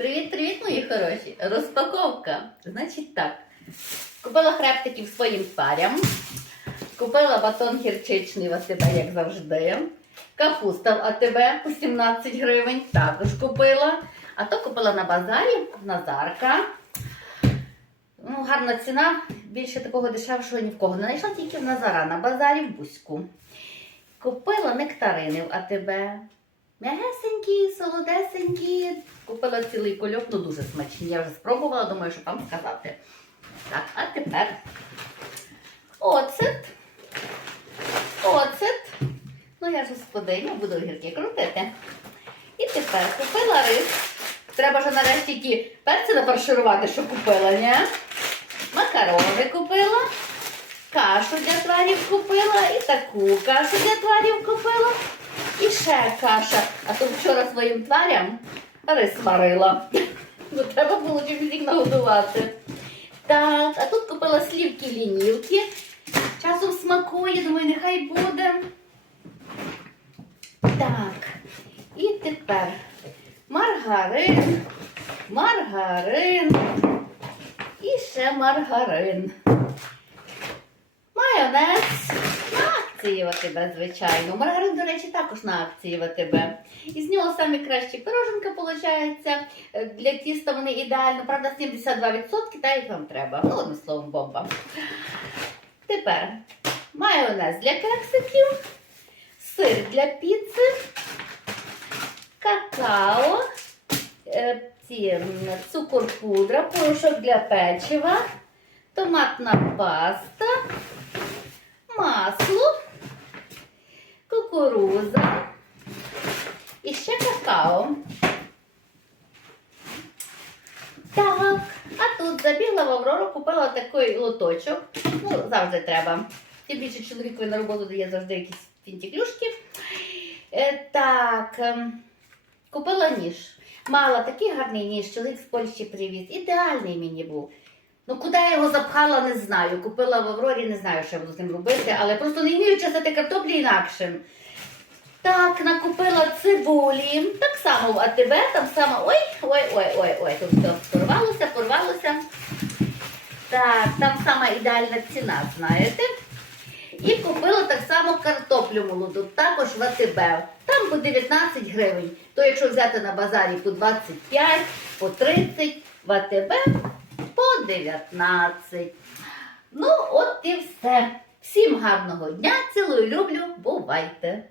Привіт-привіт, мої хороші! Розпаковка. Значить так. Купила хребтиків своїм тварям. Купила батон гірчичний в АТБ, як завжди. Капуста в АТБ по 17 гривень. Також купила. А то купила на базарі Назарка. Ну, гарна ціна. Більше такого дешевшого ні в кого не знайшла, тільки в Назара на базарі в Бузьку. Купила нектарини в АТБ. М'ягесенькі, солодесенькі. Купила цілий кульок, ну дуже смачні. Я вже спробувала, думаю, що вам сказати. Так, а тепер оцет. Оцет. Ну, я ж господиня, буду гірки крутити. І тепер купила рис. Треба ж нарешті ті перці нафарширувати, що купила, ні? Макарони купила. Кашу для тварів купила і таку кашу для тварів купила. І ще каша. А то вчора своїм тварям рис варила. Треба було чимось їх нагодувати. Так, а тут купила слівки лінівки. Часом смакує, думаю, нехай буде. Так. І тепер маргарин, маргарин і ще маргарин. Майонез акції в АТБ, звичайно. Маргарин, до речі, також на акції в АТБ. І нього самі кращі пироженка виходить. Для тіста вони ідеально, правда, 72%, та як вам треба. Ну, одним словом, бомба. Тепер майонез для кексиків, сир для піци, какао, е, ці, цукор пудра, порошок для печива, томатна паста, масло, кукуруза і ще какао. Так, а тут забігла в Аврору, купила такий лоточок. Ну, завжди треба. Тим більше чоловікові на роботу дає завжди якісь фінтіклюшки. Е, так, ем, купила ніж. Мала такий гарний ніж, чоловік з Польщі привіз. Ідеальний мені був. Ну, куди я його запхала, не знаю. Купила в Аврорі, не знаю, що я буду з ним робити, але просто не вмію чесати картоплі інакшим. Так, накупила цибулі. Так само в АТБ, там само. Ой, ой, ой, ой, ой, тут все порвалося, порвалося. Так, там сама ідеальна ціна, знаєте. І купила так само картоплю молоду, також в АТБ. Там по 19 гривень. То якщо взяти на базарі по 25, по 30, в АТБ 19. Ну, от і все. Всім гарного дня, цілую, люблю, бувайте!